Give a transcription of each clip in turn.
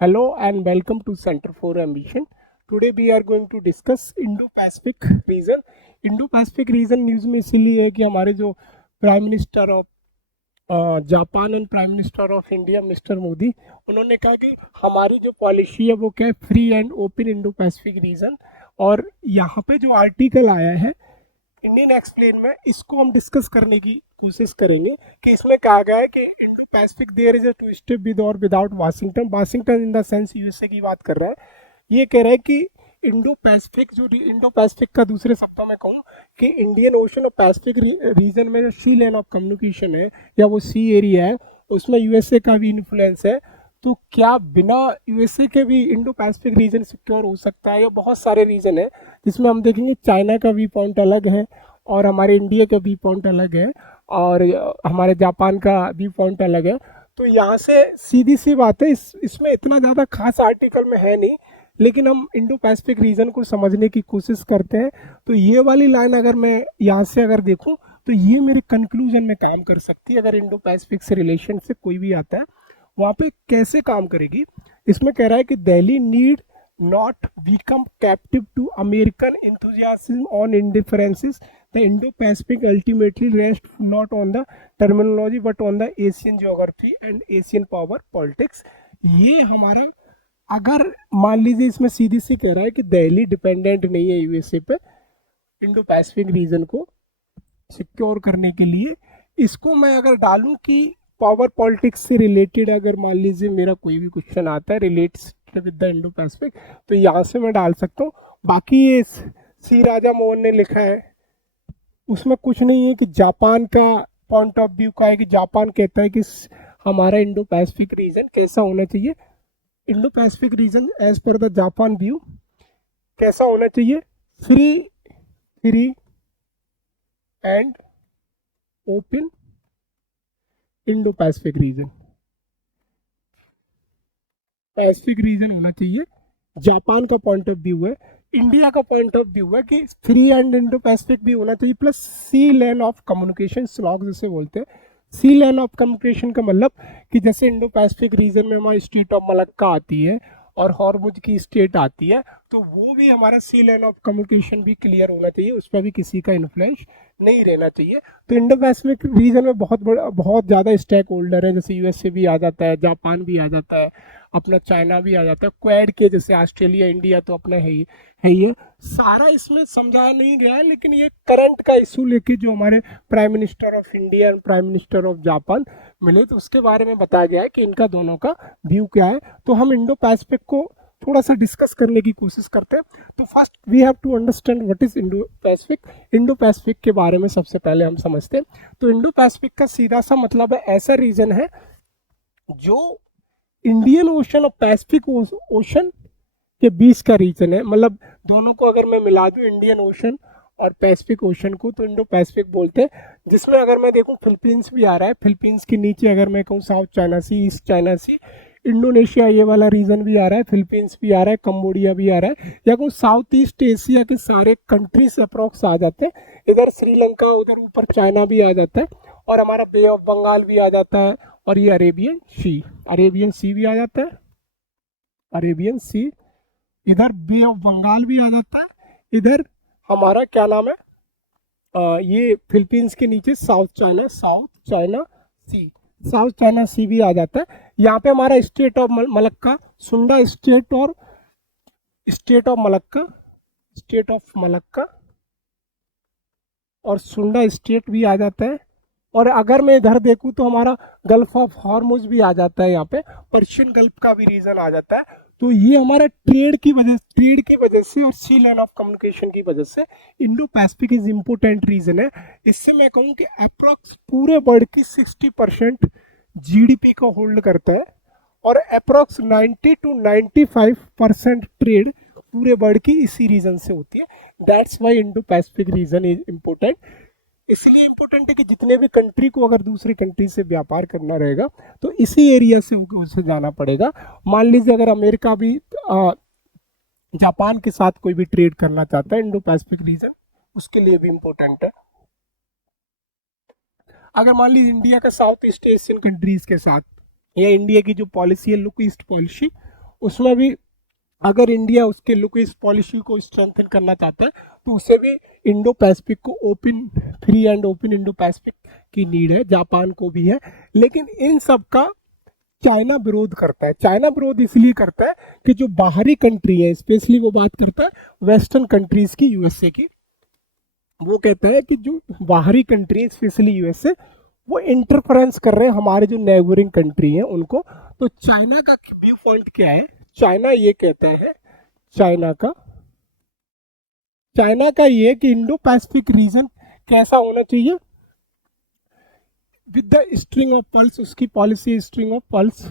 Hello and welcome to Center for Ambition. Today we are going to discuss Indo-Pacific region. Indo-Pacific region news में इसीलिए है कि हमारे जो prime minister of Japan and prime minister of India mister Modi, उन्होंने कहा कि हमारी जो पॉलिसी है वो क्या है, free and open Indo Pacific reason. और यहाँ पे जो आर्टिकल आया है इंडियन एक्सप्लेन में, इसको हम डिस्कस करने की कोशिश करेंगे कि इसमें कहा गया है कि Indo Pacific there is a two step with और without Washington. Washington in the sense USA की बात कर रहा है। ये कह रहा है कि इंडो पैसिफिक, जो इंडो पैसिफिक का दूसरे शब्दों में कहूँ कि इंडियन ओशन और पैसिफिक रीजन में जो सी लेन ऑफ कम्युनिकेशन है या वो सी एरिया है, उसमें यूएसए का भी इन्फ्लुएंस है। तो क्या बिना यूएसए के भी इंडो पैसिफिक रीजन सिक्योर हो सकता है? या बहुत सारे रीजन है जिसमें हम देखेंगे चाइना का व्यू पॉइंट अलग है और हमारे इंडिया का व्यू पॉइंट अलग है और हमारे जापान का व्यू पॉइंट अलग है। तो यहाँ से सीधी सी बात है, इसमें इतना ज़्यादा खास आर्टिकल में है नहीं, लेकिन हम इंडो पैसिफिक रीजन को समझने की कोशिश करते हैं। तो ये वाली लाइन अगर मैं यहाँ से अगर देखूँ तो ये मेरे कंक्लूजन में काम कर सकती है। अगर इंडो पैसिफिक से रिलेशन से कोई भी आता है वहाँ पे कैसे काम करेगी। इसमें कह रहा है कि Delhi need not become captive to American enthusiasm on indifferences. The Indo-Pacific ultimately rests not on the terminology but on the Asian geography and Asian power politics. ये हमारा, अगर मान लीजिए इसमें सीधी सी कह रहा है कि दिल्ली डिपेंडेंट नहीं है यूएसए पे इंडो पैसिफिक रीजन को सिक्योर करने के लिए, इसको मैं अगर डालूं कि पावर पॉलिटिक्स से रिलेटेड, अगर मान लीजिए मेरा कोई भी क्वेश्चन आता है relates with the Indo Pacific, तो यहाँ से मैं डाल सकता हूँ। बाकी ये सी राजा मोहन ने लिखा है, उसमें कुछ नहीं है कि जापान का पॉइंट ऑफ व्यू का है कि जापान कहता है कि हमारा इंडो पैसिफिक रीजन कैसा होना चाहिए। Indo Pacific region as per the Japan view कैसा होना चाहिए? Free free and open Indo Pacific region, Pacific region होना चाहिए। जापान का पॉइंट ऑफ व्यू है, इंडिया का पॉइंट ऑफ व्यू है कि फ्री एंड इंडो पैसिफिक भी होना चाहिए, plus sea lane of communication SLOC जिसे बोलते हैं। सी लेन ऑफ कम्युनिकेशन का मतलब कि जैसे इंडो पैसिफिक रीजन में हमारी स्टेट ऑफ मलक्का आती है और हॉर्मुज की स्टेट आती है, तो वो भी हमारा सी लेन ऑफ कम्युनिकेशन भी क्लियर होना चाहिए, उस पर भी किसी का इन्फ्लुएंस नहीं रहना चाहिए। तो इंडो पैसिफिक रीजन में बहुत ज़्यादा स्टेक होल्डर है, जैसे यूएसए भी आ जाता है, जापान भी आ जाता है, अपना चाइना भी आ जाता है, क्वाड के जैसे ऑस्ट्रेलिया इंडिया तो अपना है ही है। सारा इसमें समझाया नहीं गया है, लेकिन ये करंट का इशू लेके जो हमारे प्राइम मिनिस्टर ऑफ इंडिया और प्राइम मिनिस्टर ऑफ जापान मिले, तो उसके बारे में बताया गया है कि इनका दोनों का व्यू क्या है। तो हम इंडो पैसिफिक को थोड़ा सा डिस्कस करने की कोशिश करते हैं। तो first we have to understand what is Indo Pacific. Indo Pacific के बारे में सबसे पहले हम समझते हैं। तो इंडो पैसिफिक का सीधा सा मतलब है ऐसा रीजन है जो इंडियन ओशन और पैसिफिक ओशन के बीच का रीजन है। मतलब दोनों को अगर मैं मिला दूं, इंडियन ओशन और पैसिफिक ओशन को, तो इंडो पैसिफिक बोलते हैं। जिसमें अगर मैं देखूं फिलीपींस भी आ रहा है, फिलीपींस के नीचे अगर मैं कहूँ साउथ चाइना सी, ईस्ट चाइना सी, इंडोनेशिया ये वाला रीजन भी आ रहा है, फिलीपींस भी आ रहा है, कंबोडिया भी आ रहा है, या कहूँ साउथ ईस्ट एशिया के सारे कंट्रीज अप्रोक्स आ जाते हैं। इधर श्रीलंका, उधर ऊपर चाइना भी आ जाता है, और हमारा बे ऑफ बंगाल भी आ जाता है, और ये अरेबियन सी भी आ जाता है, अरेबियन सी। इधर बे ऑफ बंगाल भी आ जाता है, इधर हमारा क्या नाम है, ये फिलीपींस के नीचे साउथ चाइना सी, साउथ चाइना सी भी आ जाता है। यहाँ पे हमारा स्टेट ऑफ मलक्का, सुंडा स्टेट ऑफ मलक्का और सुंडा स्टेट भी आ जाता है। और अगर मैं इधर देखूँ तो हमारा गल्फ ऑफ हॉर्मुज भी आ जाता है, यहाँ पे पर्शियन गल्फ का भी रीजन आ जाता है। तो ये हमारा ट्रेड की वजह से और सी लेन ऑफ कम्युनिकेशन की वजह से Indo Pacific is important region है। इससे मैं कहूँ कि अप्रोक्स पूरे वर्ल्ड की 60% जीडीपी को होल्ड करता है, और अप्रोक्स 90 to 95% ट्रेड पूरे वर्ल्ड की इसी रीजन से होती है। That's why Indo Pacific reason is important. इसलिए इम्पोर्टेंट है कि जितने भी कंट्री को अगर दूसरी कंट्री से व्यापार करना रहेगा तो इसी एरिया से होकर उसे जाना पड़ेगा। मान लीजिए अगर अमेरिका भी जापान के साथ कोई भी ट्रेड करना चाहता है, इंडो पैसिफिक रीजन उसके लिए भी इम्पोर्टेंट है। अगर मान लीजिए इंडिया का साउथ ईस्ट एशियन कंट्रीज के साथ, या इंडिया की जो पॉलिसी है लुक ईस्ट पॉलिसी, उसमें भी अगर इंडिया उसके लुकिस पॉलिसी को स्ट्रेंथन करना चाहता है तो उसे भी इंडो पैसिफिक को open, free and open Indo Pacific की नीड है, जापान को भी है। लेकिन इन सब का चाइना विरोध करता है। चाइना विरोध इसलिए करता है कि जो बाहरी कंट्री है, स्पेशली वो बात करता है वेस्टर्न कंट्रीज की, यूएसए की, वो कहता है कि जो बाहरी कंट्री स्पेशली यूएसए वो इंटरफेरेंस कर रहे हैं हमारे जो नेबरिंग कंट्री हैं उनको। तो चाइना का व्यू पॉइंट क्या है? चाइना ये कहता है, चाइना का ये कि इंडो पैसिफिक रीजन कैसा होना चाहिए? With the string of pulse, उसकी पॉलिसी स्ट्रिंग ऑफ पल्स,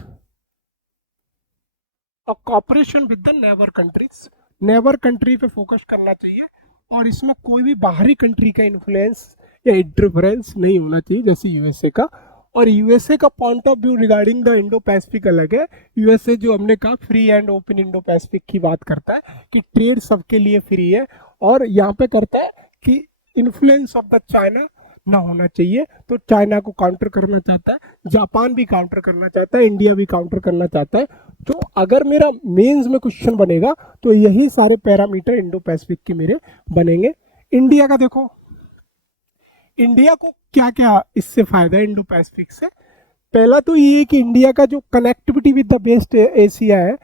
और cooperation with the neighbour countries, neighbour country पे फोकस करना चाहिए और इसमें कोई भी बाहरी कंट्री का इन्फ्लुएंस या इंटरफेरेंस नहीं होना चाहिए जैसे यूएसए का। और यूएसए का point of view regarding the Indo Pacific अलग है। यूएसए जो हमने कहा free and open Indo Pacific की बात करता है कि ट्रेड सबके लिए फ्री है, और यहाँ पे करता है कि इन्फ्लुएंस ऑफ द चाइना ना होना चाहिए। तो चाइना को काउंटर करना चाहता है, जापान भी काउंटर करना चाहता है, इंडिया भी काउंटर करना चाहता है। तो अगर मेरा मेंस में क्वेश्चन बनेगा तो यही सारे पैरामीटर इंडो पैसिफिक के मेरे बनेंगे। इंडिया का देखो, इंडिया को क्या क्या इससे फायदा है इंडो पैसिफिक से? पहला तो ये है कि इंडिया का जो connectivity with the West Asia है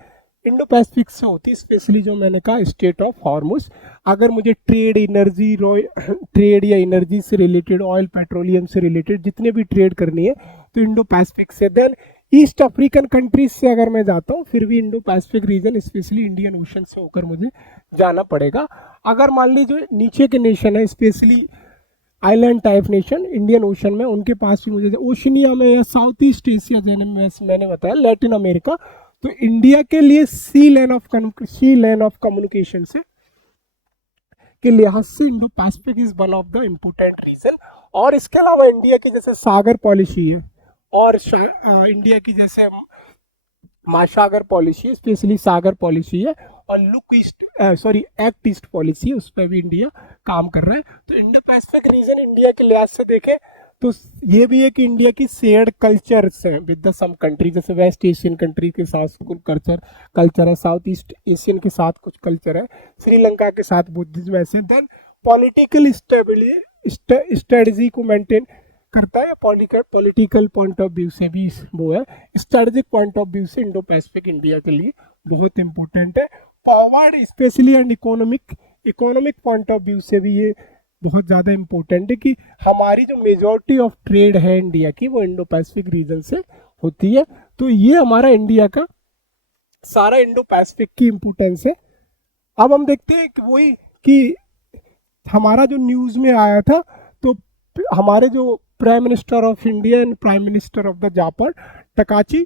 इंडो पैसिफिक से होती है, स्पेशली जो मैंने कहा स्टेट ऑफ हॉर्मुज। अगर मुझे ट्रेड, एनर्जी, ट्रेड या एनर्जी से रिलेटेड, ऑयल पेट्रोलियम से रिलेटेड जितने भी ट्रेड करनी है तो इंडो पैसिफिक से। देन ईस्ट अफ्रीकन कंट्रीज से अगर मैं जाता हूँ फिर भी Indo Pacific region specially Indian ocean से होकर मुझे जाना पड़ेगा। अगर मान लीजिए नीचे के नेशन है, specially island type nation Indian ocean में, उनके पास भी मुझे ओशनिया में या साउथ ईस्ट एशिया जैसे मैंने बताया, लैटिन अमेरिका, तो इंडिया के लिए सी लेन ऑफ कम्युनिकेशन से के लिहाज से Indo Pacific is one of the important region. और इसके अलावा इंडिया की जैसे सागर पॉलिसी है और इंडिया की जैसे महासागर पॉलिसी है, स्पेशली सागर पॉलिसी है, और look east act east policy है, उस पर भी इंडिया काम कर रहा है। तो इंडो पैसिफिक रीजन इंडिया के लिहाज से देखें तो ये भी है कि इंडिया की शेयर्ड कल्चर्स हैं विद द सम कंट्री, जैसे वेस्ट एशियन कंट्री के साथ कुछ कल्चर है, साउथ ईस्ट एशियन के साथ कुछ कल्चर है, श्रीलंका के साथ बुद्धिज्म ऐसे। देन पॉलिटिकल स्ट्रेटजी को मेंटेन करता है, पॉलिटिकल पॉइंट ऑफ व्यू से भी वो है, स्ट्रेटेजिक पॉइंट ऑफ व्यू से इंडो पैसिफिक इंडिया के लिए बहुत इंपॉर्टेंट है। Forward specially and economic point of view से भी ये बहुत ज़्यादा इंपॉर्टेंट है कि हमारी जो मेजॉरिटी ऑफ ट्रेड है इंडिया की वो इंडो पैसिफिक रीजन से होती है। तो ये हमारा इंडिया का सारा इंडो पैसिफिक की इंपोर्टेंस है। अब हम देखते हैं कि वही कि हमारा जो न्यूज़ में आया था, तो हमारे जो prime minister of India and prime minister of the Japan, Takaichi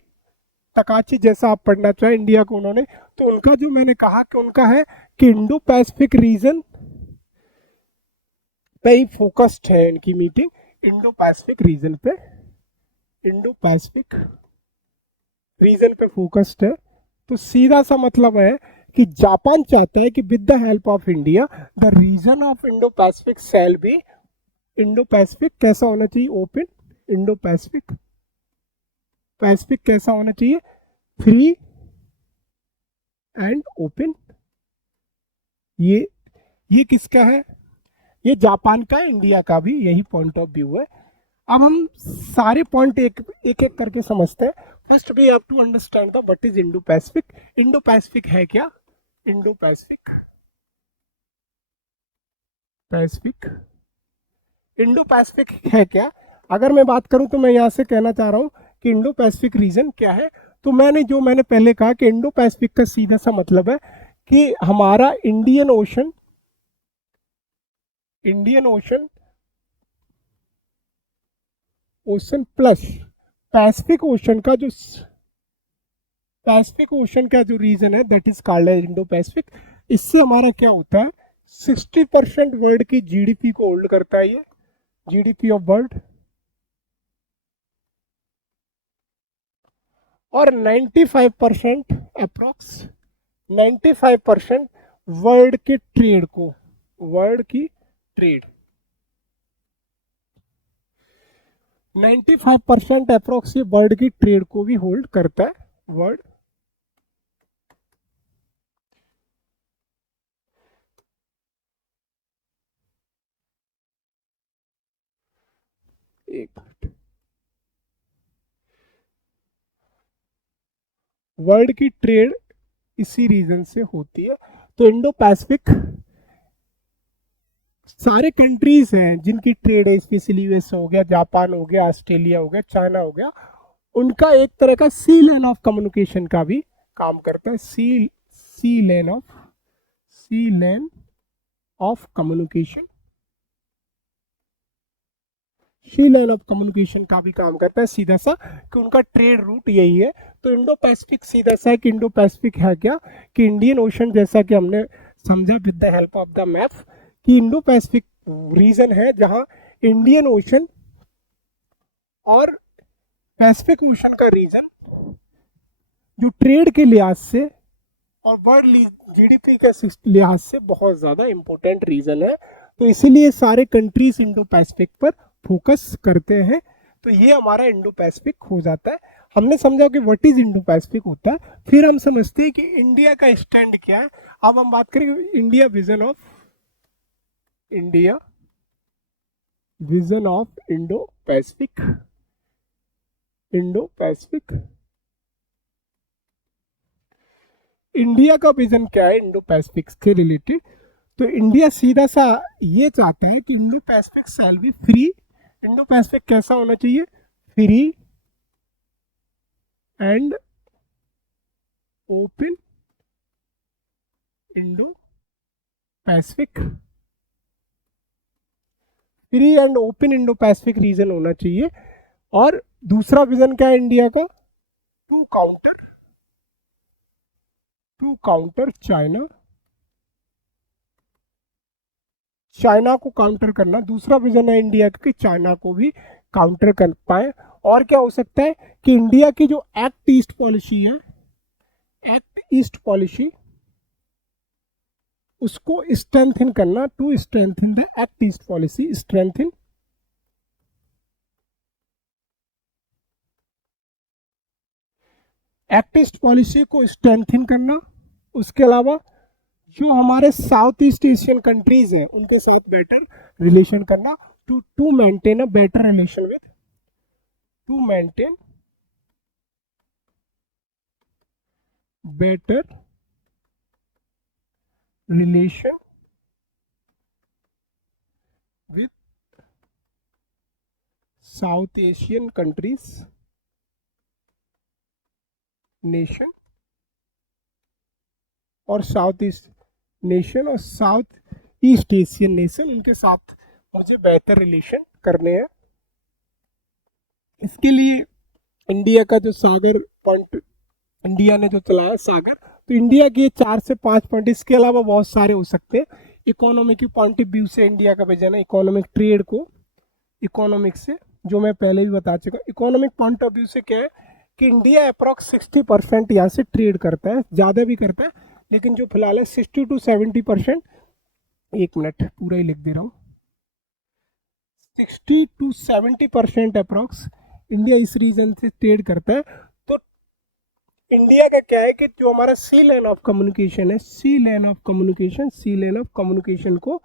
जैसा आप पढ़ना चाहें इंडिया को उन्होंने, तो उनका जो मैंने कहा कि उनका है कि इंडो पैसिफिक रीजन पे ही फोकस्ड है इनकी मीटिंग, इंडो पैसिफिक रीजन पे फोकस्ड है। तो सीधा सा मतलब है कि जापान चाहता है कि with the help of India the region of Indo Pacific shall be, Indo Pacific कैसा होना चाहिए? ओपन। इंडो पैसिफिक कैसा होना चाहिए? Free and open. ये किसका है? ये जापान का, इंडिया का भी यही पॉइंट ऑफ व्यू है। अब हम सारे पॉइंट एक एक करके समझते हैं। First we have to understand the what is Indo Pacific. Indo Pacific है क्या? इंडो पैसिफिक है क्या? अगर मैं बात करूं तो मैं यहां से कहना चाह रहा हूं कि इंडो पैसिफिक रीजन क्या है। तो मैंने पहले कहा कि इंडो पैसिफिक का सीधा सा मतलब है कि हमारा Indian ocean plus Pacific ocean का जो रीजन है that is called as Indo Pacific. इससे हमारा क्या होता है? 60% वर्ल्ड की जीडीपी को होल्ड करता है ये, जीडीपी ऑफ वर्ल्ड, और 95% अप्रोक्स 95% वर्ल्ड की ट्रेड 95% अप्रोक्स वर्ल्ड की ट्रेड को भी होल्ड करता है वर्ल्ड वर्ल्ड की ट्रेड इसी रीजन से होती है। तो इंडो पैसिफिक सारे कंट्रीज हैं जिनकी ट्रेड है, स्पेशली यूएस हो गया, जापान हो गया, ऑस्ट्रेलिया हो गया, चाइना हो गया, उनका एक तरह का सी लेन ऑफ कम्युनिकेशन का भी काम करता है। Sea lane of communication sea lane of communication का भी काम करता है सीधा सा, कि उनका ट्रेड रूट यही है। तो इंडो पैसिफिक सीधा सा है कि इंडो पैसिफिक है क्या, कि इंडियन ओशन, जैसा कि हमने समझा with the help of the map, कि इंडो पैसिफिक रीजन है जहां इंडियन ओशन और पैसिफिक ओशन का रीजन जो ट्रेड के लिहाज से और वर्ल्ड जीडीपी के लिहाज से बहुत ज़्यादा इंपॉर्टेंट रीजन है। तो इसीलिए सारे कंट्रीज इंडो पैसिफिक पर फोकस करते हैं। तो ये हमारा इंडो पैसिफिक हो जाता है। हमने समझा कि व्हाट इज इंडो पैसिफिक होता है, फिर हम समझते हैं कि इंडिया का स्टैंड क्या है। अब हम बात करेंगे India vision of Indo Pacific. India का विजन क्या है इंडो पैसिफिक के रिलेटेड। तो इंडिया सीधा सा ये चाहता है कि Indo Pacific shall B free. Indo Pacific कैसा होना चाहिए? Free and open Indo Pacific. Free and open Indo Pacific region होना चाहिए। और दूसरा विजन क्या है इंडिया का? टू काउंटर चाइना को काउंटर करना दूसरा विजन है इंडिया का, कि चाइना को भी काउंटर कर पाए। और क्या हो सकता है कि इंडिया की जो एक्ट ईस्ट पॉलिसी उसको स्ट्रेंथन करना, to strengthen the act east policy, strengthen act east policy को स्ट्रेंथन करना। उसके अलावा जो हमारे साउथ ईस्ट एशियन कंट्रीज हैं उनके साथ बेटर रिलेशन करना, to maintain a better relation with better relation with South Asian countries nation और साउथ ईस्ट एशियन नेशन, उनके साथ मुझे बेहतर रिलेशन करने हैं। इसके लिए इंडिया का जो सागर पॉइंट इंडिया ने जो चलाया सागर, तो इंडिया के 4 से 5 पॉइंट, इसके अलावा बहुत सारे हो सकते हैं। इकोनॉमी की पॉइंट ऑफ व्यू से इंडिया का विजन है इकोनॉमिक ट्रेड को, इकोनॉमिक से, जो मैं पहले भी बता चुका। इकोनॉमिक पॉइंट ऑफ व्यू से क्या है कि इंडिया अप्रॉक्स 60% यहाँ से ट्रेड करता है, ज़्यादा भी करता है, लेकिन जो फिलहाल है 60 to 70%, एक मिनट पूरा ही लिख दे रहा हूँ, 60 to 70% अप्रॉक्स इंडिया इस रीजन से ट्रेड करता है। तो इंडिया का क्या है कि जो हमारा सी लेन ऑफ कम्युनिकेशन है, सी लेन ऑफ कम्युनिकेशन को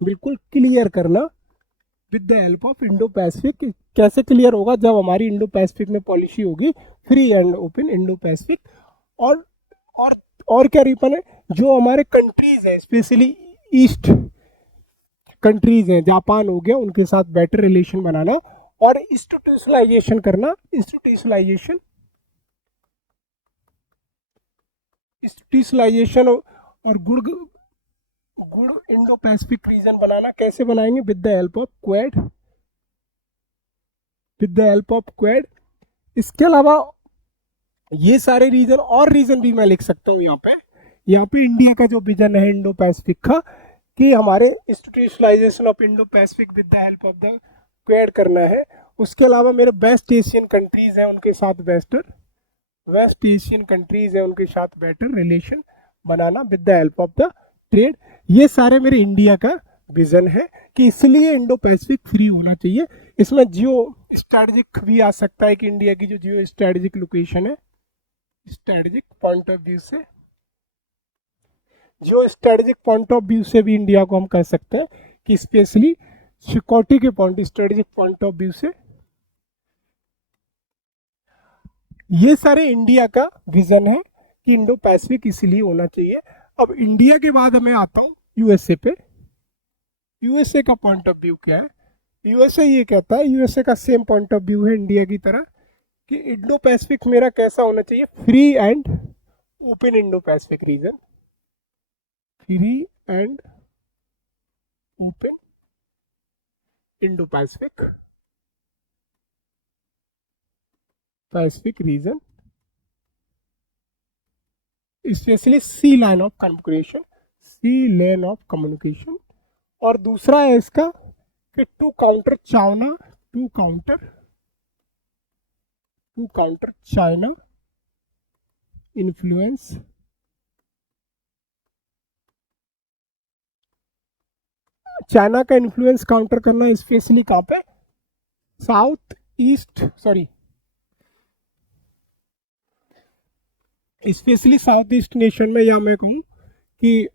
बिल्कुल क्लियर करना with the help of Indo Pacific. कैसे क्लियर होगा? जब हमारी इंडो पैसिफिक में पॉलिसी होगी free and open Indo Pacific. और और क्या रीजन है? जो हमारे कंट्रीज है, स्पेशली ईस्ट कंट्रीज हैं, जापान हो गया, उनके साथ बेटर रिलेशन बनाना और इंस्टीट्यूशनलाइजेशन करना, इंस्टीट्यूशनलाइजेशन और गुड इंडो पैसिफिक रीजन बनाना। कैसे बनाएंगे? With the help of Quad. इसके अलावा ये सारे रीजन और रीजन भी मैं लिख सकता हूँ यहाँ पे इंडिया का जो विजन है इंडो पैसिफिक का, कि हमारे institutionalization of Indo Pacific with the help of the Quad करना है। उसके अलावा मेरे वेस्ट एशियन कंट्रीज हैं उनके साथ बेटर रिलेशन बनाना with the help of the trade. ये सारे मेरे इंडिया का विजन है कि इसलिए इंडो पैसिफिक फ्री होना चाहिए। इसमें जियो स्ट्रेटेजिक भी आ सकता है कि इंडिया की जो जियो स्ट्रेटेजिक लोकेशन है, स्ट्रेटेजिक पॉइंट ऑफ व्यू से, geo strategic point of view से भी इंडिया को हम कह सकते हैं कि स्पेशली सिक्योरिटी के स्ट्रेटेजिक पॉइंट ऑफ व्यू से ये सारे इंडिया का विजन है कि इंडो पैसिफिक इसलिए होना चाहिए। अब इंडिया के बाद मैं आता हूँ यूएसए पे। यूएसए का पॉइंट ऑफ व्यू क्या है? यूएसए ये कहता है, यूएसए का सेम पॉइंट ऑफ व्यू है इंडिया की तरह, कि इंडो पैसिफिक मेरा कैसा होना चाहिए? Free and open Indo Pacific region. Free and open Indo Pacific region, specially sea line of communication, और दूसरा है इसका कि to counter China influence, China का इन्फ्लुएंस काउंटर करना स्पेशली कहाँ पे? स्पेशली साउथ ईस्ट नेशन में, या मैं कहूँ कि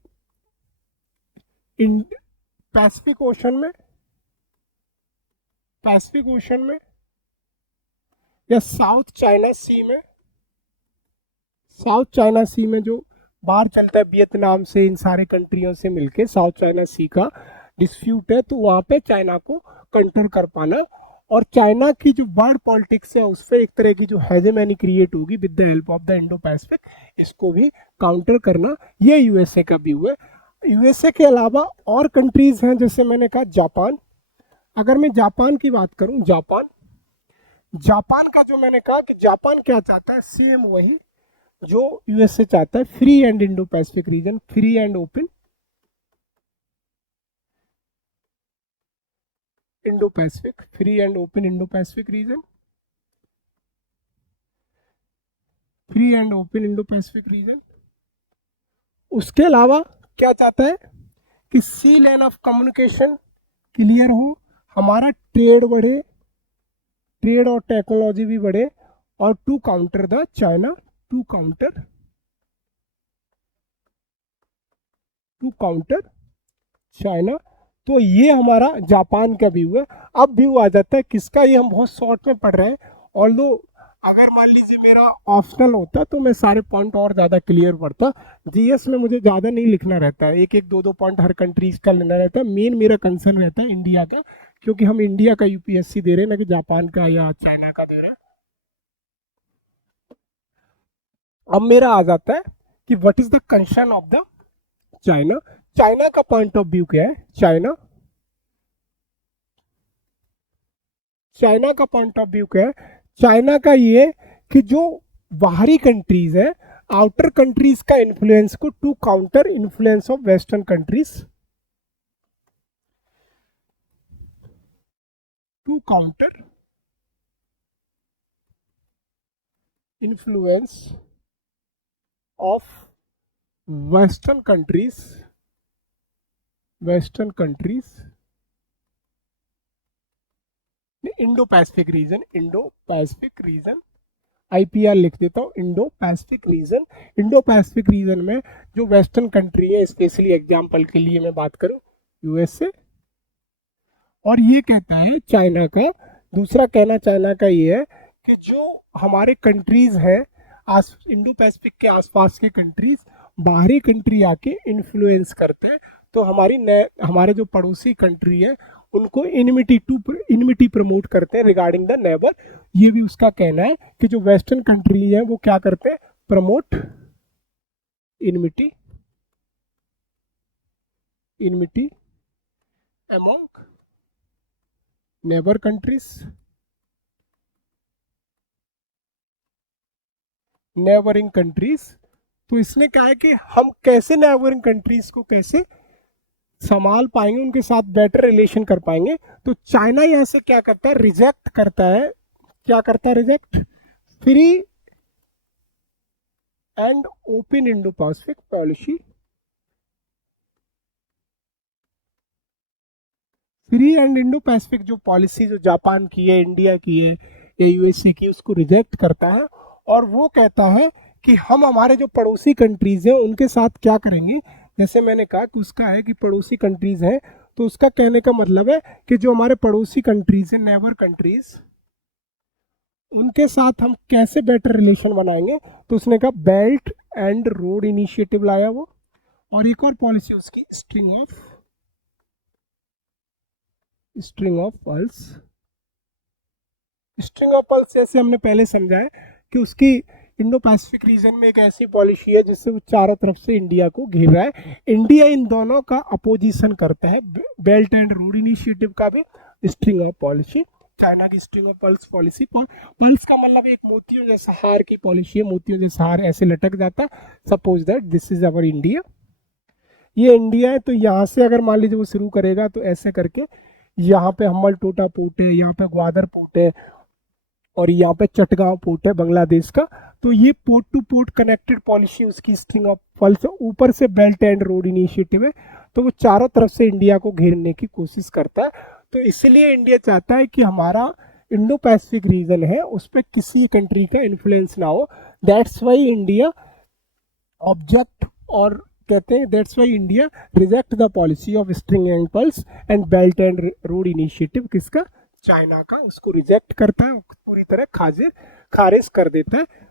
इन पैसिफिक ओशन में या साउथ चाइना सी में जो बाहर चलता है वियतनाम से, इन सारे कंट्रियों से मिलके साउथ चाइना सी का डिस्प्यूट है, तो वहाँ पे चाइना को कंट्रोल कर पाना, और चाइना की जो वर्ल्ड पॉलिटिक्स है उस पर एक तरह की जो हेजेमनी क्रिएट होगी with the help of the Indo Pacific, इसको भी काउंटर करना, ये यूएसए का व्यू है। यूएसए के अलावा और कंट्रीज हैं, जैसे मैंने कहा जापान। अगर मैं जापान की बात करूं, जापान का जो मैंने कहा कि जापान क्या चाहता है, सेम वही जो यूएसए चाहता है, free and Indo Pacific region, free and open Indo Pacific reason, उसके अलावा क्या चाहता है कि सी लाइन ऑफ कम्युनिकेशन क्लियर हो, हमारा ट्रेड बढ़े, ट्रेड और टेक्नोलॉजी भी बढ़े, और टू काउंटर चाइना। तो ये हमारा जापान का व्यू है। अब व्यू आ जाता है किसका, ये हम बहुत शॉर्ट में पढ़ रहे हैं, ऑल्दो अगर मान लीजिए मेरा ऑप्शनल होता तो मैं सारे पॉइंट और ज़्यादा क्लियर पढ़ता। जीएस में मुझे ज़्यादा नहीं लिखना रहता है, एक एक दो पॉइंट हर कंट्रीज का लेना रहता है। मेन मेरा कंसर्न रहता है इंडिया का, क्योंकि हम इंडिया का यूपीएससी दे रहे हैं, ना कि जापान का या चाइना का दे रहे हैं। अब मेरा आ जाता है कि what is the concern of the China का पॉइंट ऑफ व्यू क्या है? चाइना का पॉइंट ऑफ व्यू क्या है? चाइना का ये कि जो बाहरी कंट्रीज है, आउटर कंट्रीज का इन्फ्लुएंस को to counter influence of western countries, to counter influence of western countries Indo Pacific region, IPR लिख देता हूँ, इंडो पैसिफिक रीजन में जो वेस्टर्न कंट्री है, स्पेशली एग्जांपल के लिए मैं बात करूं यूएसए, और ये कहता है चाइना का, दूसरा कहना चाइना का ये है कि जो हमारे कंट्रीज हैं इंडो पैसिफिक के आसपास के कंट्रीज, बाहरी कंट्री आके इन्फ्लुएंस करते हैं, तो हमारे जो पड़ोसी कंट्री है उनको इनमिटी प्रमोट करते हैं रिगार्डिंग द नेबर। ये भी उसका कहना है कि जो वेस्टर्न कंट्री है वो क्या करते हैं? Promote enmity among neighbour countries, neighbouring countries. तो इसने कहा है कि हम कैसे नेबरिंग कंट्रीज को कैसे संभाल पाएंगे, उनके साथ बेटर रिलेशन कर पाएंगे। तो चाइना यहां से क्या करता है? रिजेक्ट करता है। क्या करता है? Reject free and open Indo Pacific policy, free and Indo Pacific जो पॉलिसी जो जापान की है, इंडिया की है या यूएसए की, उसको रिजेक्ट करता है, और वो कहता है कि हम हमारे जो पड़ोसी कंट्रीज हैं उनके साथ क्या करेंगे। जैसे मैंने कहा कि उसका है कि पड़ोसी कंट्रीज हैं, तो उसका कहने का मतलब है कि जो हमारे पड़ोसी कंट्रीज हैं, नेबर कंट्रीज, उनके साथ हम कैसे बेटर रिलेशन बनाएंगे, तो उसने कहा बेल्ट एंड रोड इनिशिएटिव लाया वो। और एक और पॉलिसी उसकी string of pulse. String of pulse जैसे हमने पहले समझा है कि उसकी इंडो पैसिफिक रीजन में एक ऐसी पॉलिसी है जिससे वो चारों तरफ से इंडिया को घेर रहा है। इंडिया इन दोनों का अपोजिशन करता है, बेल्ट एंड रोड इनिशिएटिव का भी, स्ट्रिंग ऑफ पॉलिसी। चाइना की string of pearls policy, pulse का मतलब एक मोतियों जैसा हार की पॉलिसी है, मोतियों जैसा हार ऐसे लटक जाता। Suppose that this is our India, ये इंडिया है, तो यहाँ से अगर मान लीजिए वो शुरू करेगा तो ऐसे करके यहाँ पे हम्बल टोटा पोर्ट है, यहाँ पे ग्वादर पोर्ट है, और यहाँ पे चटगांव पोर्ट है बांग्लादेश का। तो ये port two port connected policy उसकी स्ट्रिंग ऑफ पल्स, ऊपर से बेल्ट एंड रोड इनिशिएटिव है, तो वो चारों तरफ से इंडिया को घेरने की कोशिश करता है। तो इसलिए इंडिया चाहता है कि हमारा इंडो पैसिफिक रीजन है उस पर किसी कंट्री का इन्फ्लुएंस ना हो। दैट्स वाई इंडिया ऑब्जेक्ट, और कहते हैं that's why India reject the policy of string and pulse and belt and road initiative. किसका? चाइना का। उसको रिजेक्ट करता है, पूरी तरह खारिज कर देता है।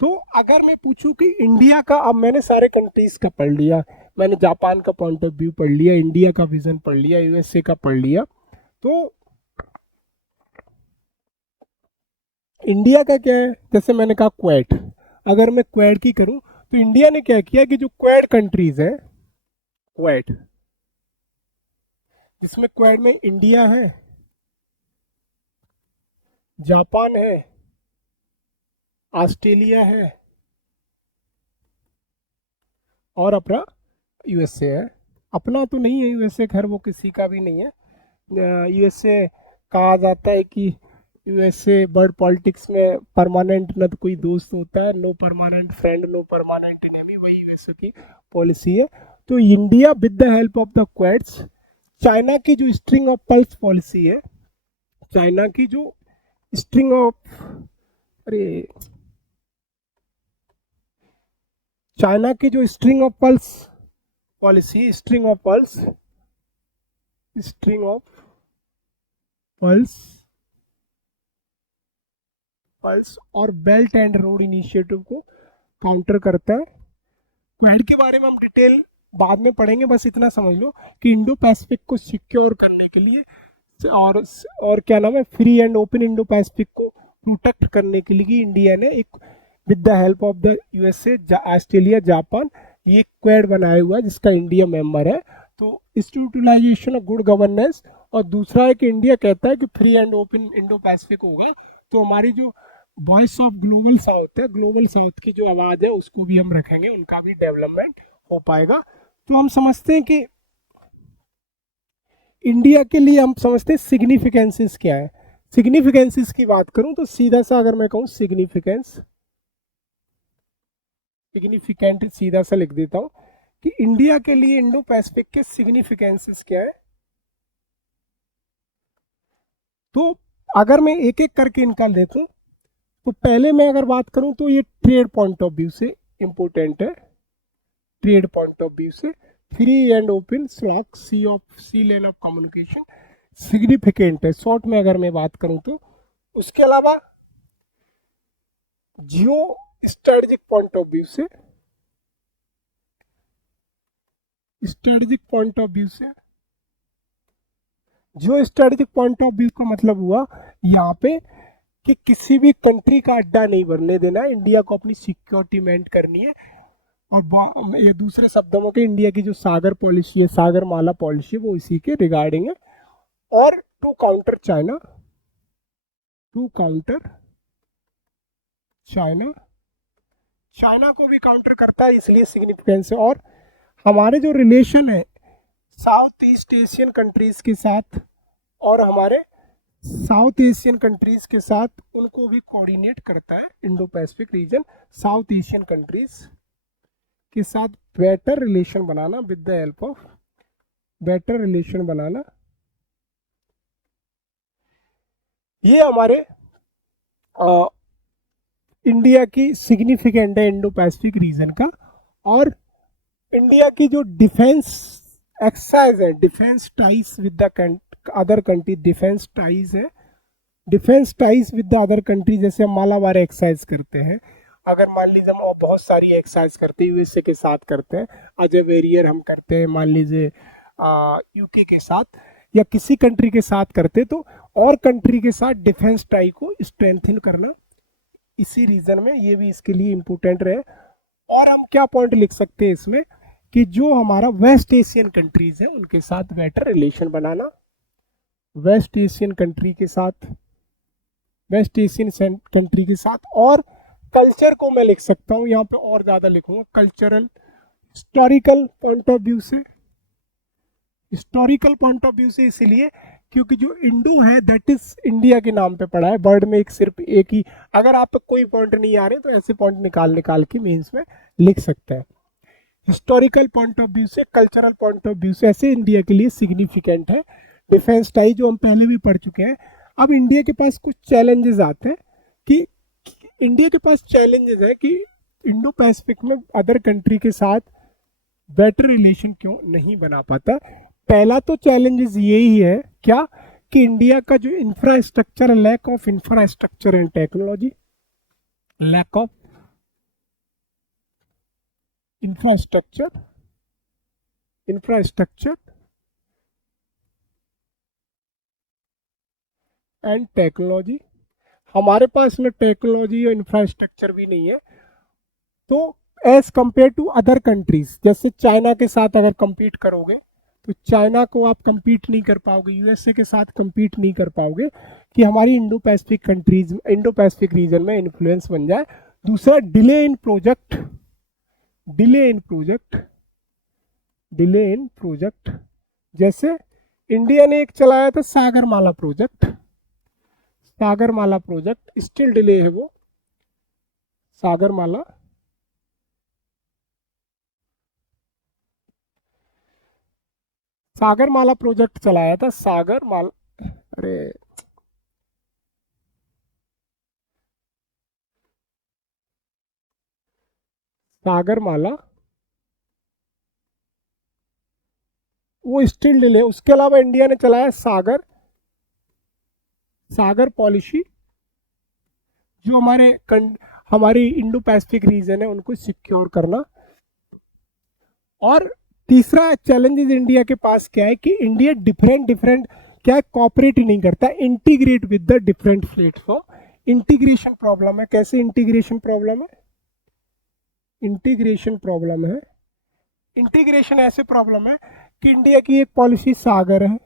तो अगर मैं पूछूं कि इंडिया का, अब मैंने सारे कंट्रीज का पढ़ लिया, मैंने जापान का पॉइंट ऑफ व्यू पढ़ लिया, इंडिया का विजन पढ़ लिया, यूएसए का पढ़ लिया, तो इंडिया का क्या है? जैसे मैंने कहा क्वेड, अगर मैं क्वेड की करूं तो इंडिया ने क्या किया कि जो क्वेड कंट्रीज है, क्वेड जिसमें क्वेड में इंडिया है, जापान है, ऑस्ट्रेलिया है और अपना यूएसए है। अपना तो नहीं है यूएसए, खैर वो किसी का भी नहीं है। यूएसए कहा जाता है कि यूएसए वर्ल्ड पॉलिटिक्स में परमानेंट न तो कोई दोस्त होता है, no permanent friend no permanent enemy, वही यूएसए की पॉलिसी है। तो India with the help of the Quads, China की जो स्ट्रिंग ऑफ पल्स पॉलिसी है, चाइना की जो स्ट्रिंग ऑफ, अरे चाइना की जो string of pearls policy, string of pearls और बेल्ट एंड रोड इनिशिएटिव को काउंटर करता है। क्वेड के बारे में हम डिटेल बाद में पढ़ेंगे, बस इतना समझ लो कि इंडो पैसिफिक को सिक्योर करने के लिए और क्या नाम है, free and open Indo Pacific को प्रोटेक्ट करने के लिए इंडिया ने एक with the help of the USA, Australia, Japan, ये क्वेड बनाया हुआ है जिसका इंडिया मेंबर है। तो इंस्टीट्यूशनलाइजेशन ऑफ गुड गवर्नेंस, और दूसरा है कि इंडिया कहता है कि free and open Indo Pacific होगा तो हमारी जो वॉइस ऑफ ग्लोबल साउथ है, ग्लोबल साउथ की जो आवाज़ है उसको भी हम रखेंगे, उनका भी डेवलपमेंट हो पाएगा। तो हम समझते हैं कि इंडिया के लिए हम समझते हैं सिग्निफिकेंसेस क्या है। सिग्निफिकेंसेस की बात करूं तो सीधा सा अगर मैं कहूं सिग्निफिकेंट सीधा सा लिख देता हूं कि इंडिया के लिए इंडो पैसिफिक के सिग्निफिकेंसेस क्या है। तो अगर मैं एक एक करके इनका देखूं तो पहले मैं अगर बात करूं तो ये ट्रेड पॉइंट ऑफ व्यू से इंपॉर्टेंट है, ट्रेड पॉइंट ऑफ व्यू से free and open SLOC sea lane of communication significant है, शॉर्ट में अगर मैं बात करूं तो। उसके अलावा geo strategic point of view से, geo strategic point of view का मतलब हुआ यहाँ पे कि किसी भी कंट्री का अड्डा नहीं बनने देना है, इंडिया को अपनी सिक्योरिटी मेंटेन करनी है। और ये दूसरे शब्दों में कि इंडिया की जो सागर पॉलिसी है, सागर माला पॉलिसी, वो इसी के रिगार्डिंग है। और टू काउंटर चाइना को भी काउंटर करता है, इसलिए सिग्निफिकेंस है। और हमारे जो रिलेशन है साउथ ईस्ट एशियन कंट्रीज के साथ, और हमारे साउथ एशियन कंट्रीज के साथ, उनको भी कोऑर्डिनेट करता है Indo Pacific region. South Asian countries के साथ बेटर रिलेशन बनाना, with the help of better relation बनाना, ये हमारे इंडिया की सिग्निफिकेंट है इंडो पैसिफिक रीजन का। और इंडिया की जो डिफेंस एक्सरसाइज है, defence ties with the other country, defence ties है defence ties with the other country, जैसे हम मालाबार एक्सरसाइज करते हैं, अगर मान लीजिए हम और बहुत सारी एक्सरसाइज करते हैं, यूएसए के साथ करते हैं, अजय वेरियर हम करते हैं मान लीजिए यूके के साथ या किसी कंट्री के साथ करते हैं, तो और कंट्री के साथ डिफेंस टाई को स्ट्रेंथन करना, इसी रीजन में ये भी इसके लिए इम्पोर्टेंट रहे। और हम क्या पॉइंट लिख सकते हैं इसमें कि जो हमारा वेस्ट एशियन कंट्रीज है उनके साथ बेटर रिलेशन बनाना, वेस्ट एशियन कंट्री के साथ, वेस्ट एशियन कंट्री के साथ। और कल्चर को मैं लिख सकता हूँ यहाँ पे और ज़्यादा लिखूंगा, cultural historical point of view से, हिस्टोरिकल पॉइंट ऑफ व्यू से इसलिए क्योंकि जो इंडो है दैट इज इंडिया के नाम पे पड़ा है, वर्ड में एक सिर्फ एक ही, अगर आप पे कोई पॉइंट नहीं आ रहे तो ऐसे पॉइंट निकाल निकाल के मेंस में लिख सकते हैं। हिस्टोरिकल पॉइंट ऑफ व्यू से, कल्चरल पॉइंट ऑफ व्यू से ऐसे इंडिया के लिए सिग्निफिकेंट है। डिफेंस टाई जो हम पहले भी पढ़ चुके हैं। अब इंडिया के पास कुछ चैलेंजेस आते हैं कि इंडिया के पास चैलेंजेस है कि इंडो पैसिफिक में अदर कंट्री के साथ बेटर रिलेशन क्यों नहीं बना पाता। पहला तो चैलेंजेस यही है क्या कि इंडिया का जो infrastructure, lack of infrastructure and technology, lack of infrastructure and technology, हमारे पास में टेक्नोलॉजी और इंफ्रास्ट्रक्चर भी नहीं है। तो as compare to other countries, जैसे चाइना के साथ अगर कंपीट करोगे तो चाइना को आप कंपीट नहीं कर पाओगे, यूएसए के साथ कंपीट नहीं कर पाओगे कि हमारी Indo Pacific countries, Indo Pacific region में इन्फ्लुएंस बन जाए। दूसरा delay in project, delay in project, delay in project, जैसे इंडिया ने एक चलाया था Sagarmala project, Sagarmala project still delay है वो, सागरमाला, सागरमाला प्रोजेक्ट चलाया था, सागरमाला, अरे सागरमाला, वो स्टिल डिले। उसके अलावा इंडिया ने चलाया सागर, सागर पॉलिसी, जो हमारी इंडो पैसिफिक रीजन है उनको सिक्योर करना। और तीसरा चैलेंजेस इंडिया के पास क्या है कि इंडिया डिफरेंट डिफरेंट क्या है, कॉपरेट नहीं करता, integrate with the different platform, integration problem है। कैसे इंटीग्रेशन प्रॉब्लम है? इंटीग्रेशन प्रॉब्लम है, इंटीग्रेशन ऐसे प्रॉब्लम है कि इंडिया की एक पॉलिसी सागर है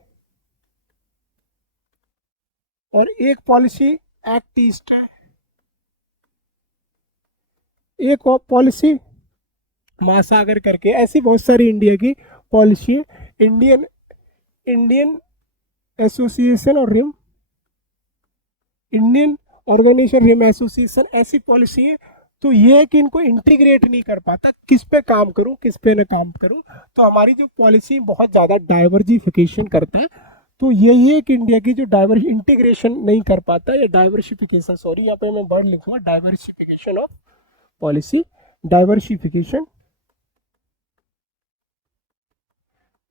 और एक पॉलिसी एक्ट ईस्ट है, एक और पॉलिसी महासागर करके, ऐसी बहुत सारी इंडिया की पॉलिसी है। इंडियन इंडियन एसोसिएशन और rim, Indian organization rim association, ऐसी पॉलिसी है। तो ये है कि इनको इंटीग्रेट नहीं कर पाता, किस पे काम करूं किस पे न काम करूं। तो हमारी जो पॉलिसी बहुत ज़्यादा डाइवर्सिफिकेशन करता है। तो यही है कि इंडिया की जो इंटीग्रेशन नहीं कर पाता, या डाइवर्सिफिकेशन, सॉरी यहाँ पे मैं वर्ड लिखूंगा, diversification of policy, diversification,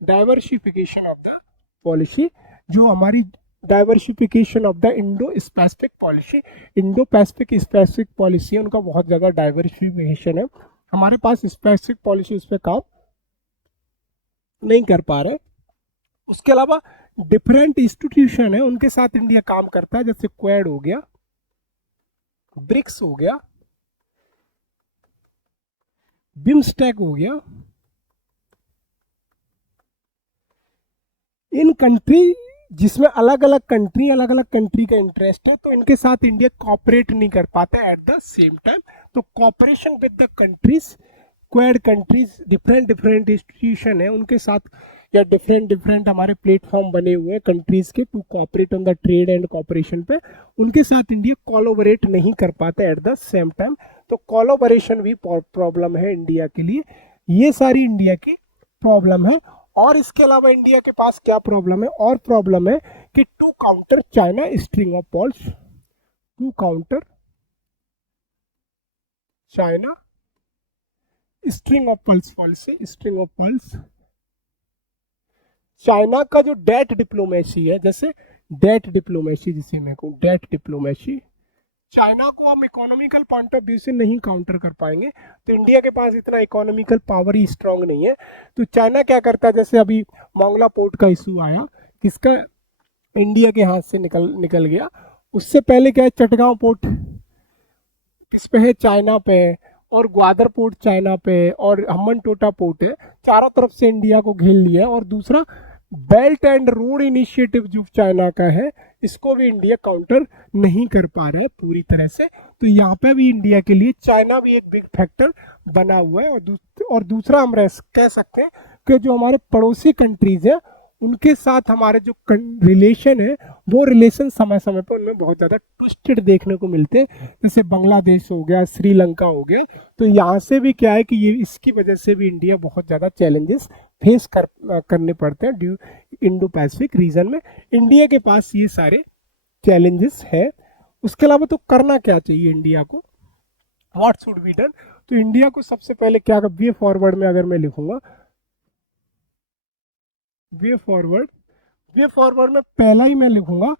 diversification of the policy, जो हमारी diversification of the Indo specific policy, Indo Pacific specific policy है, उनका बहुत ज़्यादा डाइवर्सिफिकेशन है। हमारे पास स्पेसिफिक पॉलिसी उस पर काम नहीं कर पा रहे। उसके अलावा डिफरेंट इंस्टीट्यूशन है उनके साथ इंडिया काम करता है, जैसे क्वेड हो गया, ब्रिक्स हो गया, बिम्स्टेक हो गया। इन कंट्री जिसमें अलग अलग कंट्री का इंटरेस्ट है, तो इनके साथ इंडिया कॉपरेट नहीं कर पाता एट द सेम टाइम। तो cooperation with the countries, Quad countries, different different institution है उनके साथ, या डिफरेंट डिफरेंट हमारे प्लेटफॉर्म बने हुए हैं कंट्रीज के to cooperate on the trade and cooperation पे, उनके साथ इंडिया कोलैबोरेट नहीं कर पाता एट द सेम टाइम। तो कोलैबोरेशन भी प्रॉब्लम है इंडिया के लिए। ये सारी इंडिया की प्रॉब्लम है। और इसके अलावा इंडिया के पास क्या प्रॉब्लम है? और प्रॉब्लम है कि to counter China string of pearls, to counter China string of pearls policy, string of pearls, China का जो डेट डिप्लोमेसी है, जैसे डेट डिप्लोमेसी, जिसे मैं कहूँ डेट डिप्लोमेसी। चाइना को हम इकोनॉमिकल पॉइंट ऑफ व्यू से नहीं काउंटर कर पाएंगे, तो इंडिया के पास इतना इकोनॉमिकल पावर ही स्ट्रांग नहीं है। तो चाइना क्या करता है, जैसे अभी मोंगला पोर्ट का इशू आया, किसका, इंडिया के हाथ से निकल गया। उससे पहले क्या है, चटगांव पोर्ट किस पे है, चाइना पे है, और ग्वादर पोर्ट चाइना पे है, और हम्बनटोटा पोर्ट है, चारों तरफ से इंडिया को घेर लिया है। और दूसरा बेल्ट एंड रोड इनिशिएटिव जो चाइना का है, इसको भी इंडिया काउंटर नहीं कर पा रहा है पूरी तरह से। तो यहाँ पे भी इंडिया के लिए चाइना भी एक बिग फैक्टर बना हुआ है। और दूसरा हम कह सकते हैं कि जो हमारे पड़ोसी कंट्रीज हैं, उनके साथ हमारे जो रिलेशन है, वो रिलेशन समय समय पर उनमें बहुत ज़्यादा ट्विस्टेड देखने को मिलते हैं, जैसे बांग्लादेश हो गया, श्रीलंका हो गया। तो यहाँ से भी क्या है कि ये इसकी वजह से भी इंडिया बहुत ज़्यादा चैलेंजेस फेस करने पड़ते हैं ड्यू इंडो पैसिफिक रीजन में। इंडिया के पास ये सारे चैलेंजेस है। उसके अलावा तो करना क्या चाहिए इंडिया को, व्हाट शुड बी डन। तो इंडिया को सबसे पहले क्या, वे फॉरवर्ड में अगर मैं लिखूंगा, वे फॉरवर्ड में पहला ही मैं लिखूंगा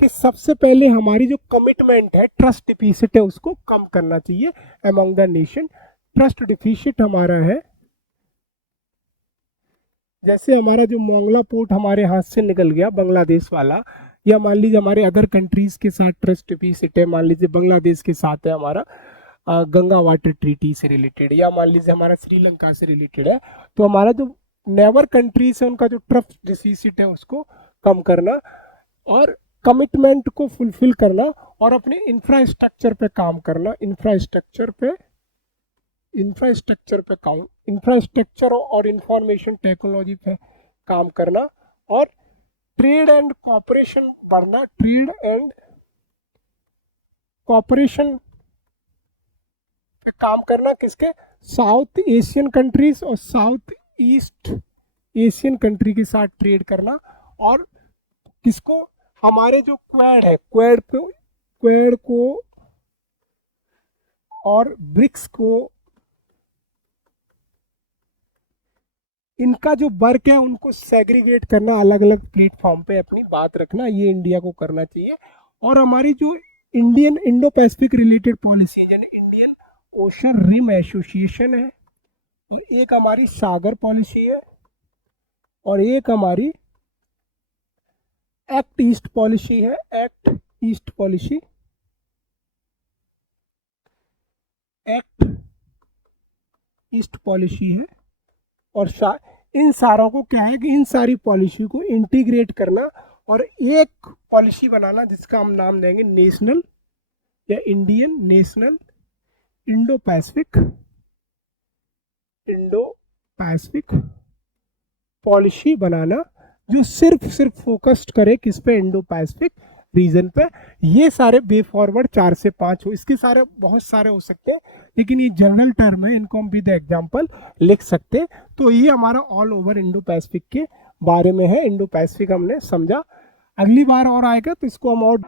कि सबसे पहले हमारी जो कमिटमेंट है, ट्रस्ट डिफिसिट है, उसको कम करना चाहिए among the nation. Trust deficit हमारा है, जैसे हमारा जो मोंगला पोर्ट हमारे हाथ से निकल गया बांग्लादेश वाला, या मान लीजिए हमारे अदर कंट्रीज के साथ ट्रस्ट डिफिसिट है, मान लीजिए बांग्लादेश के साथ है हमारा गंगा वाटर ट्रीटी से रिलेटेड, या मान लीजिए हमारा श्रीलंका से रिलेटेड है। तो हमारा जो नेबर कंट्रीज है, उनका जो ट्रस्ट डिफिसिट है, उसको कम करना, और कमिटमेंट को फुलफिल करना, और अपने इंफ्रास्ट्रक्चर पे काम करना, इंफ्रास्ट्रक्चर और इंफॉर्मेशन टेक्नोलॉजी पे काम करना, और ट्रेड एंड कॉपरेशन बढ़ना, ट्रेड एंड कॉपरेशन पे काम करना, किसके, साउथ एशियन कंट्रीज और साउथ ईस्ट एशियन कंट्री के साथ ट्रेड करना, और किसको, हमारे जो क्वेड है, क्वेड को और ब्रिक्स को, इनका जो वर्क है उनको सेग्रीगेट करना, अलग अलग प्लेटफॉर्म पे अपनी बात रखना, ये इंडिया को करना चाहिए। और हमारी जो इंडो पैसिफिक रिलेटेड पॉलिसी है, यानी इंडियन ओशन रिम एसोसिएशन है, और एक हमारी सागर पॉलिसी है, और एक हमारी एक्ट ईस्ट पॉलिसी है, एक्ट ईस्ट पॉलिसी है। और इन सारों को क्या है कि इन सारी पॉलिसी को इंटीग्रेट करना और एक पॉलिसी बनाना, जिसका हम नाम देंगे नेशनल या Indian national Indo Pacific policy बनाना, जो सिर्फ फोकस्ड करे किस पे, इंडो पैसिफिक रीजन पे। ये सारे वे फॉरवर्ड 4 से 5 हो, इसके सारे बहुत सारे हो सकते हैं, लेकिन ये जनरल टर्म है, इनको हम विद एग्जांपल लिख सकते हैं। तो ये हमारा ऑल ओवर इंडो पैसिफिक के बारे में है। इंडो पैसिफिक हमने समझा, अगली बार और आएगा तो इसको हम और